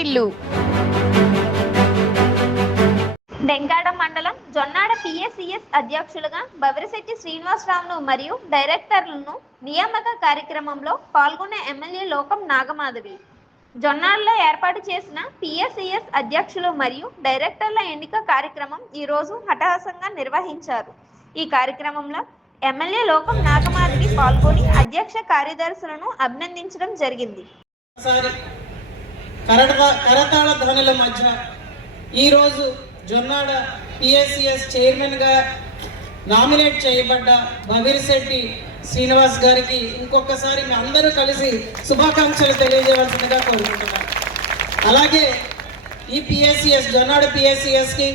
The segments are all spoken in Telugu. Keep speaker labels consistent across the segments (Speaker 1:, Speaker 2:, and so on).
Speaker 1: వారిల్లు
Speaker 2: డెంకాడ మండలం జొన్నాడ పిఎస్సిఎస్ అధ్యక్షులుగా బవిరిశెట్టి శ్రీనివాసరావును మరియు డైరెక్టర్లను నియామక కార్యక్రమంలో పాల్గొన్న ఎమ్మెల్యే లోకం నాగమాధవి. జొన్నాడలో ఏర్పాటు చేసిన పిఎస్సిఎస్ అధ్యక్షులు మరియు డైరెక్టర్ల ఎన్నిక కార్యక్రమం ఈరోజు హఠాసంగా నిర్వహించారు. ఈ కార్యక్రమంలో ఎమ్మెల్యే లోకం నాగమాధవి పాల్గొని అధ్యక్ష కార్యదర్శులను అభినందించడం జరిగింది.
Speaker 3: కరట కరతాళ ధ్వనుల మధ్య ఈరోజు జొన్నాడ పిఎస్సిఎస్ చైర్మన్గా నామినేట్ చేయబడ్డ భవీర్శెట్టి శ్రీనివాస్ గారికి ఇంకొకసారి మీ అందరూ కలిసి శుభాకాంక్షలు తెలియజేయవలసిందిగా కోరుకుంటున్నాను. అలాగే ఈ పిఎస్సిఎస్ జొన్నాడ పిఎస్సిఎస్కి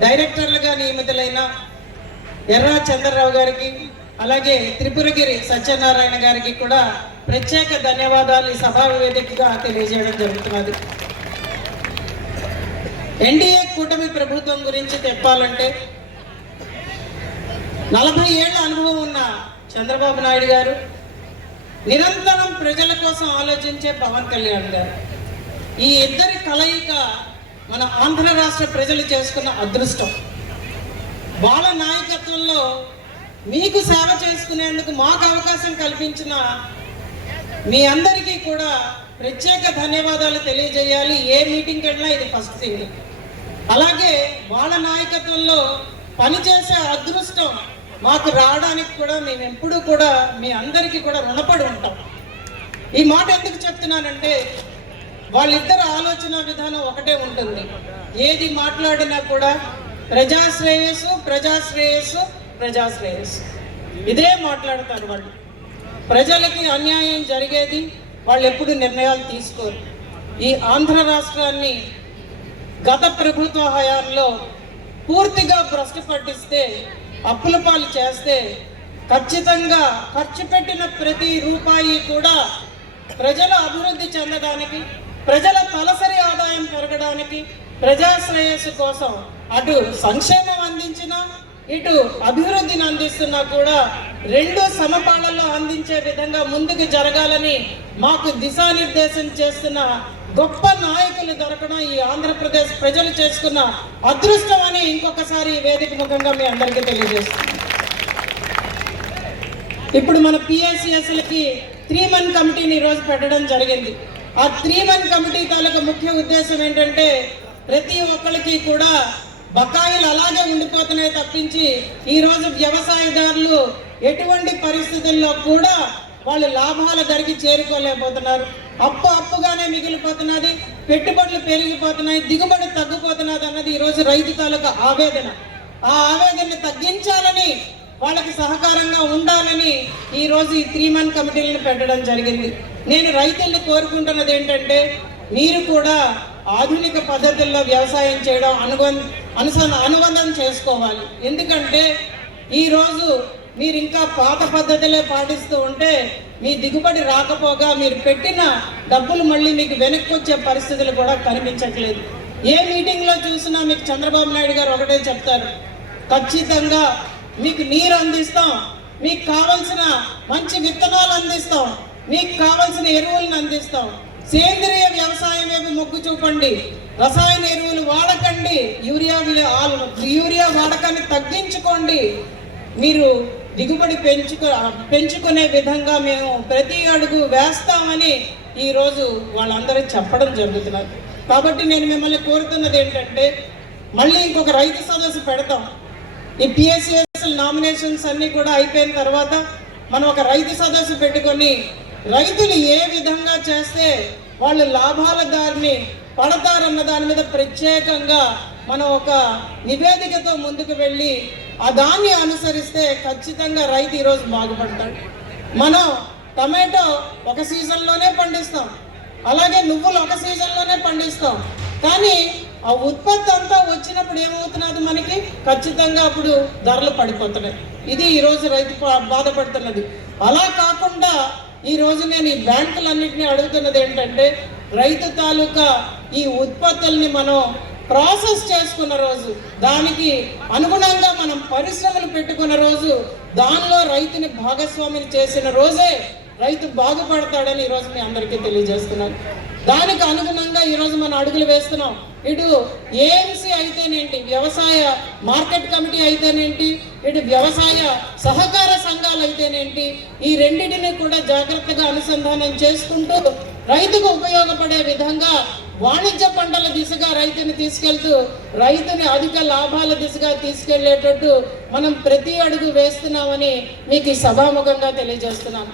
Speaker 3: డైరెక్టర్లుగా నియమితులైన ఎర్రా చంద్రరావు గారికి అలాగే త్రిపురగిరి సత్యనారాయణ గారికి కూడా ప్రత్యేక ధన్యవాదాలు ఈ సభా వేదికగా తెలియజేయడం జరుగుతున్నది. ఎన్డీఏ కూటమి ప్రభుత్వం గురించి చెప్పాలంటే నలభై ఏళ్ళ అనుభవం ఉన్న చంద్రబాబు నాయుడు గారు నిరంతరం ప్రజల కోసం ఆలోచించే పవన్ కళ్యాణ్ గారు. ఈ ఇద్దరి కలయిక మన ఆంధ్ర రాష్ట్ర ప్రజలు చేసుకున్న అదృష్టం. వాళ్ళ నాయకత్వంలో మీకు సేవ చేసుకునేందుకు మాకు అవకాశం కల్పించిన మీ అందరికీ కూడా ప్రత్యేక ధన్యవాదాలు తెలియజేయాలి. ఏ మీటింగ్కి కన్నా ఇది ఫస్ట్ థింగ్. అలాగే వాళ్ళ నాయకత్వంలో పనిచేసే అదృష్టం మాకు రావడానికి కూడా మేము ఎప్పుడూ కూడా మీ అందరికీ కూడా రుణపడి ఉంటాం. ఈ మాట ఎందుకు చెప్తున్నానంటే వాళ్ళిద్దరు ఆలోచన విధానం ఒకటే ఉంటుంది. ఏది మాట్లాడినా కూడా ప్రజాశ్రేయస్సు ప్రజాశ్రేయస్సు ప్రజాశ్రేయస్సు. ఇదే మాట్లాడతారు వాళ్ళు. ప్రజలకి అన్యాయం జరిగేది వాళ్ళు ఎప్పుడు నిర్ణయాలు తీసుకోరు. ఈ ఆంధ్ర రాష్ట్రాన్ని గత ప్రభుత్వ హయాంలో పూర్తిగా భ్రష్టు పట్టిస్తే అప్పుల పాలు చేస్తే ఖచ్చితంగా ఖర్చు పెట్టిన ప్రతి రూపాయి కూడా ప్రజల అభివృద్ధి చెందడానికి ప్రజల తలసరి ఆదాయం పెరగడానికి ప్రజాశ్రేయస్సు కోసం అటు సంక్షేమం అందించిన ఇటు అభివృద్ధిని అందిస్తున్నా కూడా రెండు సమపాళల్లో అందించే విధంగా ముందుకు జరగాలని మాకు దిశానిర్దేశం చేస్తున్న గొప్ప నాయకులు దొరకడం ఈ ఆంధ్రప్రదేశ్ ప్రజలు చేసుకున్న అదృష్టం అని ఇంకొకసారి వేదిక ముఖంగా మీ అందరికీ తెలియజేస్తున్నాను. ఇప్పుడు మన పిఎస్సిఎస్లకి త్రీ మన్ కమిటీని ఈరోజు పెట్టడం జరిగింది. ఆ త్రీ మన్ కమిటీ తాలూకా ముఖ్య ఉద్దేశం ఏంటంటే ప్రతి ఒక్కరికి కూడా బకాయిలు అలాగే ఉండిపోతున్నాయి తప్పించి ఈరోజు వ్యవసాయదారులు ఎటువంటి పరిస్థితుల్లో కూడా వాళ్ళు లాభాల ధరికి చేరుకోలేకపోతున్నారు. అప్పు అప్పుగానే మిగిలిపోతున్నది పెట్టుబడులు పెరిగిపోతున్నాయి దిగుబడి తగ్గిపోతున్నది అన్నది ఈరోజు రైతు తాలూకా ఆవేదన. ఆ ఆవేదనని తగ్గించాలని వాళ్ళకి సహకారంగా ఉండాలని ఈరోజు ఈ త్రీ మంత్ కమిటీలను పెట్టడం జరిగింది. నేను రైతుల్ని కోరుకుంటున్నది ఏంటంటే మీరు కూడా ఆధునిక పద్ధతుల్లో వ్యవసాయం చేయడం అనుబంధ అనుసంధ అనుబంధం చేసుకోవాలి. ఎందుకంటే ఈరోజు మీరు ఇంకా పాత పద్ధతులే పాటిస్తూ ఉంటే మీ దిగుబడి రాకపోగా మీరు పెట్టిన డబ్బులు మళ్ళీ మీకు వెనక్కి వచ్చే పరిస్థితులు కూడా కనిపించట్లేదు. ఏ మీటింగ్లో చూసినా మీకు చంద్రబాబు నాయుడు గారు ఒకటే చెప్తారు. ఖచ్చితంగా మీకు నీరు అందిస్తాం మీకు కావలసిన మంచి విత్తనాలు అందిస్తాం మీకు కావలసిన ఎరువులను అందిస్తాం. సేంద్రియ వ్యవసాయం వైపు మొగ్గు చూపండి. రసాయన ఎరువులు వాడకండి. యూరియా విల- యూరియా వాడకాన్ని తగ్గించుకోండి. మీరు దిగుబడి పెంచుకు పెంచుకునే విధంగా మేము ప్రతి అడుగు వేస్తామని ఈరోజు వాళ్ళందరూ చెప్పడం జరుగుతున్నారు కాబట్టి నేను మిమ్మల్ని కోరుతున్నది ఏంటంటే మళ్ళీ ఇంకొక రైతు సదస్సు పెడతాం. ఈ పిఎస్సిఎస్ నామినేషన్స్ అన్నీ కూడా అయిపోయిన తర్వాత మనం ఒక రైతు సదస్సు పెట్టుకొని రైతులు ఏ విధంగా చేస్తే వాళ్ళు లాభాల దారిని పడతారన్న దాని మీద ప్రత్యేకంగా మనం ఒక నివేదికతో ముందుకు వెళ్ళి ఆ దాన్ని అనుసరిస్తే ఖచ్చితంగా రైతు ఈరోజు బాగుపడతాడు. మనం టమాటో ఒక సీజన్లోనే పండిస్తాం. అలాగే నువ్వులు ఒక సీజన్లోనే పండిస్తాం. కానీ ఆ ఉత్పత్తి అంతా వచ్చినప్పుడు ఏమవుతున్నది మనకి? ఖచ్చితంగా అప్పుడు ధరలు పడిపోతున్నాయి. ఇది ఈరోజు రైతు బాధపడుతున్నది. అలా కాకుండా ఈ రోజు నేను ఈ బ్యాంకులన్నింటినీ అడుగుతున్నది ఏంటంటే రైతు తాలూకా ఈ ఉత్పత్తుల్ని మనం ప్రాసెస్ చేసుకున్న రోజు దానికి అనుగుణంగా మనం పరిశ్రమలు పెట్టుకున్న రోజు దానిలో రైతుని భాగస్వామిని చేసిన రోజే రైతు బాగుపడతాడని ఈరోజు మీ అందరికీ తెలియజేస్తున్నాను. దానికి అనుగుణంగా ఈరోజు మనం అడుగులు వేస్తున్నాం. ఇటు ఏఎంసీ అయితేనేంటి వ్యవసాయ మార్కెట్ కమిటీ అయితేనేంటి ఇటు వ్యవసాయ సహకార సంఘాలు అయితేనేంటి ఈ రెండింటిని కూడా జాగ్రత్తగా అనుసంధానం చేసుకుంటూ రైతుకు ఉపయోగపడే విధంగా వాణిజ్య పంటల దిశగా రైతుని తీసుకెళ్తూ రైతుని అధిక లాభాల దిశగా తీసుకెళ్ళేటట్టు మనం ప్రతి అడుగు వేస్తున్నామని మీకు ఈ సభాముఖంగా తెలియజేస్తున్నాను.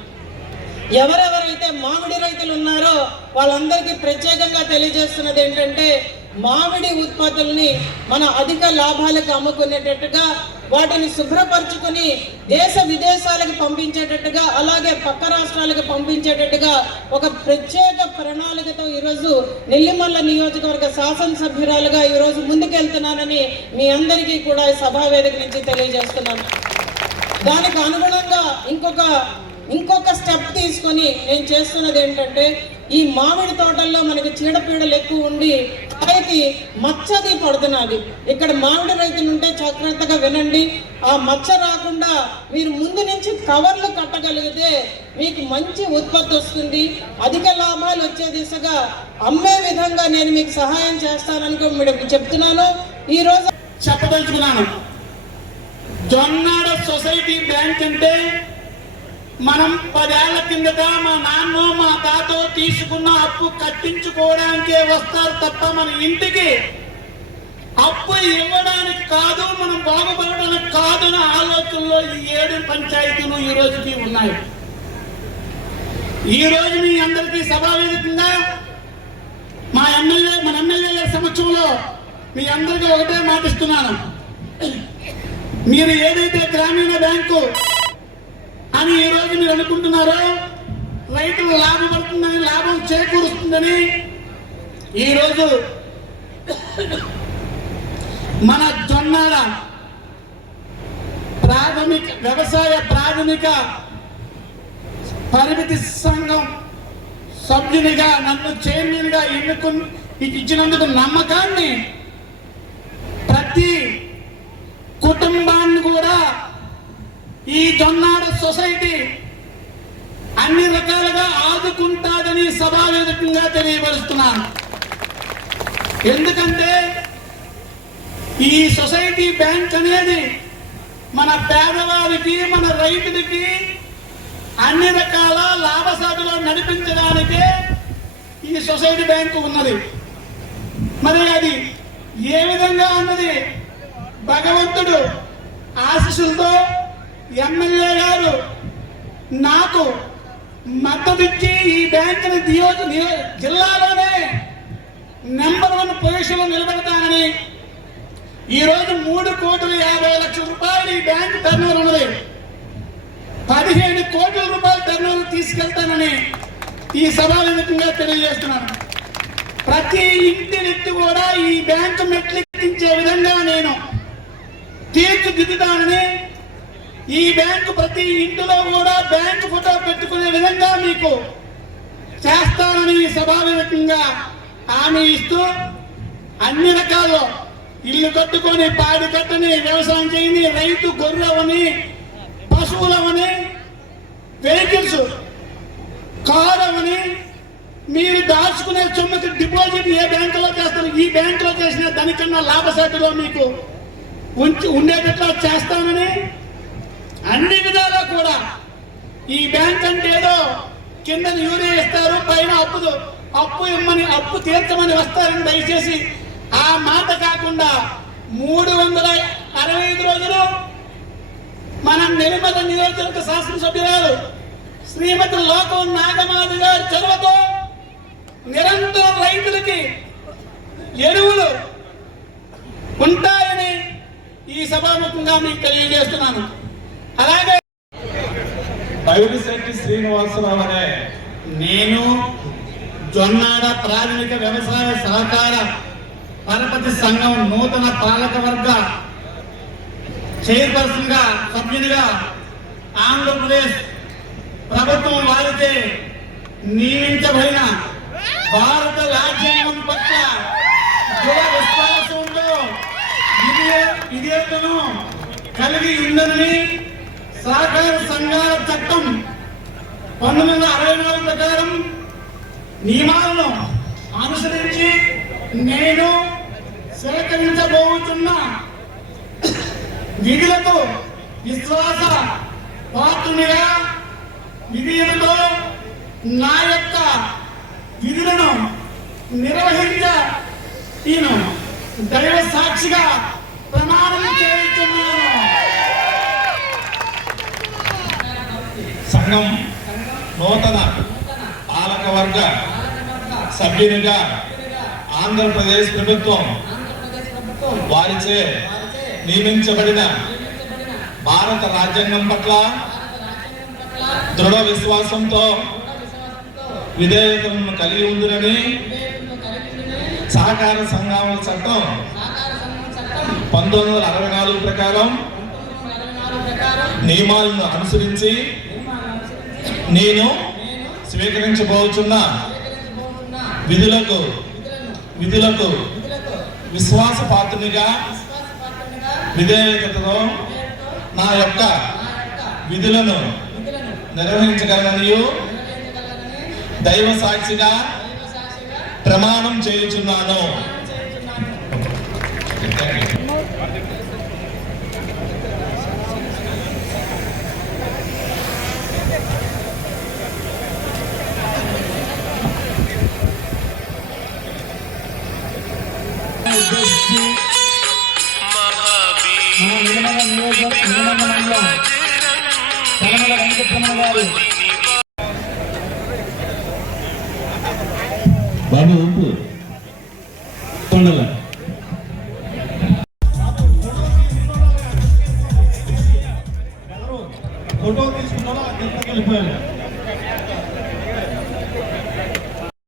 Speaker 3: ఎవరెవరైతే మామిడి రైతులు ఉన్నారో వాళ్ళందరికీ ప్రత్యేకంగా తెలియజేస్తున్నది ఏంటంటే మామిడి ఉత్పత్తుల్ని మన అధిక లాభాలకు అమ్ముకునేటట్టుగా వాటిని శుభ్రపరచుకొని దేశ విదేశాలకు పంపించేటట్టుగా అలాగే పక్క రాష్ట్రాలకు పంపించేటట్టుగా ఒక ప్రత్యేక ప్రణాళికతో ఈరోజు నెల్లిమల్ల నియోజకవర్గ శాసనసభ్యురాలుగా ఈరోజు ముందుకెళ్తున్నానని మీ అందరికీ కూడా ఈ సభా వేదిక నుంచి తెలియజేస్తున్నాను. దానికి అనుగుణంగా ఇంకొక ఇంకొక స్టెప్ తీసుకొని నేను చేస్తున్నది ఏంటంటే ఈ మామిడి తోటల్లో మనకి చీడపీడలు ఎక్కువ ఉండి కాయకి మచ్చది పడుతున్నది. ఇక్కడ మామిడి రైతులు ఉంటే జాగ్రత్తగా వినండి. ఆ మచ్చ రాకుండా మీరు ముందు నుంచి కవర్లు కట్టగలిగితే మీకు మంచి ఉత్పత్తి వస్తుంది. అధిక లాభాలు వచ్చే దిశగా అమ్మే విధంగా నేను మీకు సహాయం చేస్తానని మీకు చెప్తున్నాను. ఈ రోజు
Speaker 1: చెప్పదలుచుకున్నాను. జొన్నాడ సొసైటీ బ్యాంక్ అంటే మనం పదేళ్ళ కిందట మా నాన్న మా తాత తీసుకున్న అప్పు కట్టించుకోవడానికే వస్తారు తప్ప మన ఇంటికి అప్పు ఇవ్వడానికి కాదు మనం బాగుపడడానికి కాదు అనే ఆలోచనలో ఈ ఏడు పంచాయతీలు ఈ రోజుకి ఉన్నాయి. ఈ రోజు మీ అందరికీ సభావేదికంగా మా ఎమ్మెల్యే మన ఎమ్మెల్యే సమక్షంలో మీ అందరికీ ఒకటే మాటిస్తున్నాను మీరు ఏదైతే గ్రామీణ బ్యాంకు అని ఈ రోజు మీరు అనుకుంటున్నారు? రైతులు లాభపడుతుందని లాభం చేకూరుస్తుందని ఈరోజు మన జొన్నాడ ప్రాథమిక వ్యవసాయ ప్రాథమిక పరిమితి సంఘం సభ్యునిగా నన్ను చైర్మన్గా ఎన్నుకు ఇచ్చినందుకు నమ్మకాన్ని ప్రతి కుటుంబాన్ని కూడా ఈ జొన్నాడ సొసైటీ అన్ని రకాలుగా ఆదుకుంటాదని సభావేదికంగా తెలియపరుస్తున్నాను. ఎందుకంటే ఈ సొసైటీ బ్యాంక్ అనేది మన పేదవారికి మన రైతులకి అన్ని రకాల లాభసాటులో నడిపించడానికే ఈ సొసైటీ బ్యాంకు ఉన్నది. మరి అది ఏ విధంగా అన్నది భగవంతుడు ఆశీస్సులతో ఎమ్మెల్యే గారు నాకు మద్దతిచ్చి ఈ బ్యాంకుని నియోజ జిల్లాలోనే నెంబర్ వన్ పొజిషన్లో నిలబెడతానని ఈరోజు మూడు కోట్ల యాభై లక్షల రూపాయలు ఈ బ్యాంక్ టర్నోవర్ ఉన్నది. పదిహేను కోట్ల రూపాయల టర్నోవర్ తీసుకెళ్తానని ఈ సభావేదికంగా తెలియజేస్తున్నాను. ప్రతి ఇంటి వ్యక్తి కూడా ఈ బ్యాంకు మెట్లెక్కించే విధంగా నేను తీర్చిదిద్దుతానని ఈ బ్యాంకు ప్రతి ఇంటిలో కూడా బ్యాంకు ఫోటో పెట్టుకునే విధంగా మీకు చేస్తానని ఈ హామీ ఇస్తూ అన్ని రకాలు ఇల్లు కట్టుకొని పాడి కట్టని వ్యవసాయం చేయని రైతు గొర్రెవని పశువులవని వెహికల్స్ కారు అవని మీరు దాచుకునే సొమ్ముకి డిపాజిట్ ఏ బ్యాంకులో చేస్తారు? ఈ బ్యాంకులో చేసిన దానికన్నా లాభశాఖలో మీకు ఉంచి ఉండేటట్లా చేస్తానని అన్ని విధాలా కూడా. ఈ బ్యాంక్ అంటే ఏదో కింద యూరియా ఇస్తారు పైన అప్పు అప్పు ఇమ్మని అప్పు తీర్చమని వస్తారని దయచేసి ఆ మాట కాకుండా మూడు వందల అరవై ఐదు రోజులు మన నిర్మల నియోజకవర్గ శాసనసభ్యురాలు శ్రీమతి లోకం నాగమాధు గారి చొరవతో నిరంతరం రైతులకి ఎరువులు ఉంటాయని ఈ సభాముఖంగా మీకు తెలియజేస్తున్నాను. అలాగే
Speaker 4: బైరిశెట్టి శ్రీనివాసరావు అనే
Speaker 1: నేను జొన్నాడ ప్రాథమిక వ్యవసాయ సహకార పరపతి సంఘం నూతన పాలక వర్గ చైర్పర్సన్గా సభ్యునిగా ఆంధ్రప్రదేశ్ ప్రభుత్వం వారిచే నియమించబడిన భారత రాజ్యాంగం పట్ల విశ్వాసంతో విధే- విధేయతను కలిగి ఉందని సహకార సంఘాల చట్టం పంతొమ్మిది వందల అరవై నాలుగు ప్రకారం నియమాలను అనుసరించి నేను సేకరించబోతున్న విధులకు విశ్వాస పాత్రునిగా విధులతో నా యొక్క విధులను నిర్వహించ నేను దైవ సాక్షిగా ప్రమాణం చేస్తున్నాను
Speaker 4: సంఘం నూతన పాలకవర్గ సభ్యునిగా ఆంధ్రప్రదేశ్ ప్రభుత్వం వారిచే నియమించబడిన భారత రాజ్యాంగం పట్ల దృఢ విశ్వాసంతో విధేయతను కలిగి ఉందినని సహకార సంఘాల చట్టం పంతొమ్మిది వందల అరవై నాలుగు ప్రకారం నియమాలను అనుసరించి నేను స్వీకరించబోతున్న విధులకు విధులకు విశ్వాస పాత్రునిగా విధేయతతో నా యొక్క విధులను నిర్వహించగలననియు దైవ సాక్షిగా ప్రమాణం చేయుచున్నాను.
Speaker 1: తెలంగాణ వెంకటరమణ గారు
Speaker 4: బాబు ఉంపు తొండల